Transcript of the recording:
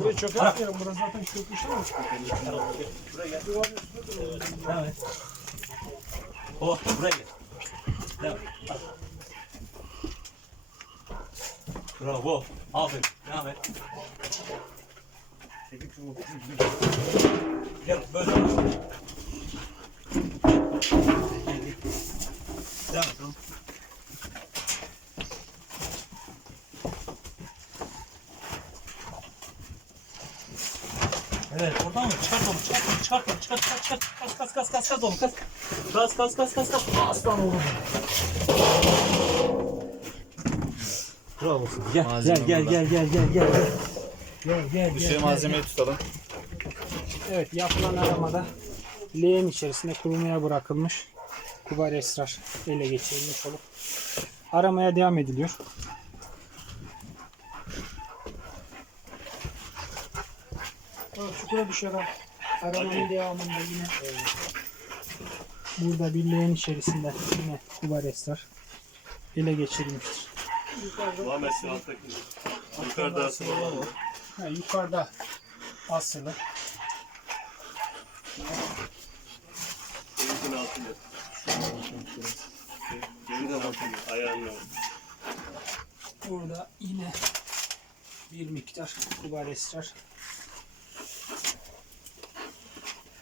Burayı çökertmeyelim. Burası zaten çökmüş ama. Devam et. Oh buraya gel. Devam. Al. Bravo. Aferin. Devam et. Gel böyle. Devam et. oğlum. Evet oradan mı? Çıkart onu çıkart onu çıkart onu çıkart çıkart çıkart kas kas kas kas kas onu kas kas kas kas kas kas aslan oğlum Bravo gel Malzeme gel gel burada. gel gel gel gel gel gel Bir gel şey malzemeyi tutalım. Evet yapılan aramada leğen içerisinde kurumaya bırakılmış kubar esrar ele geçirilmiş olup aramaya devam ediliyor. Evet, çukura düşer ha. Aramanın devamında yine burada bir leğen içerisinde yine kubar esrar ele geçirilmiştir. Muhammed şu alttaki. Yukarıda asılı olan. Ha, yukarıda asılı. Denizin altında. Denizin altında. Ayağının altında. Burada yine bir miktar kubar esrar